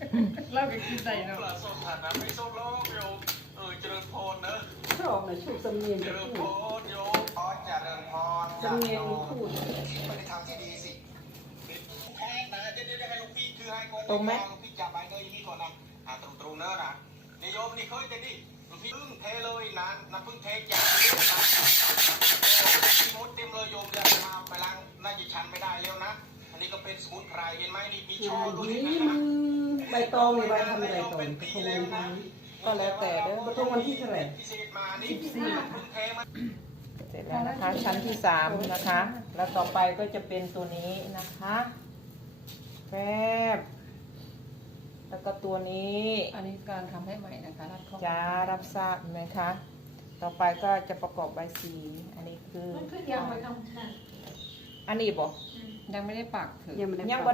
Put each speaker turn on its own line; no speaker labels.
เล่ากับกินใจเนาะ
ปลาส้มฐานน้ำไม่ส้มโลกโยมเจริญพรเนอะ
ชอบนะชุบสำเนียง
เจ
จะ
ริญ
พู
พ
ด
รโยมพรเจริญพร
สำเนียงพูด
ไปในทางที่ดีสิแพ้นะเดี๋ยวให้ลูกพี่คือให้ก่อน
ตรงไหม
ลูกพี่จับใบเนยอย่างนี้ก่อนนะตรงเนอะนะนิยมนี่เคยจะดิลูกพี่พึ่งเทเลยนะพึ่งเทจากนี้นะมดเต็มเลยโยมจะมาไปล้างน่าจะชันไม่ได้แล้วนะอันนี้ก็เป็นสมุนไพรเห็นไหมนี่มีช่อด้วย
นี่มือใบตองมีใบทำอะไรตองกระทงวันนี้ก็แล้วแต่เด้อกระทงวันที่เท่าไหร่
พิเศษมานี่
14
เพิ่งเทมา
เสร็จแล้วนะคะ ชั้นที่3นะคะ แล้วต่อไปก็จะเป็นตัวนี้นะคะแฟบแล้วก็ตัวนี้
อันนี้การทำให้ใหม่นะคะรัดข้อ
จะรับทราบไหมคะ ต่อไปก็จะประกอบใบสีอันนี้คือ
มันคือยังไม่ต้องนั่น
อันนี้บอก
ยังไม่ได้ปักถือ
ยังไม่ได้
ยัง
ป
บ่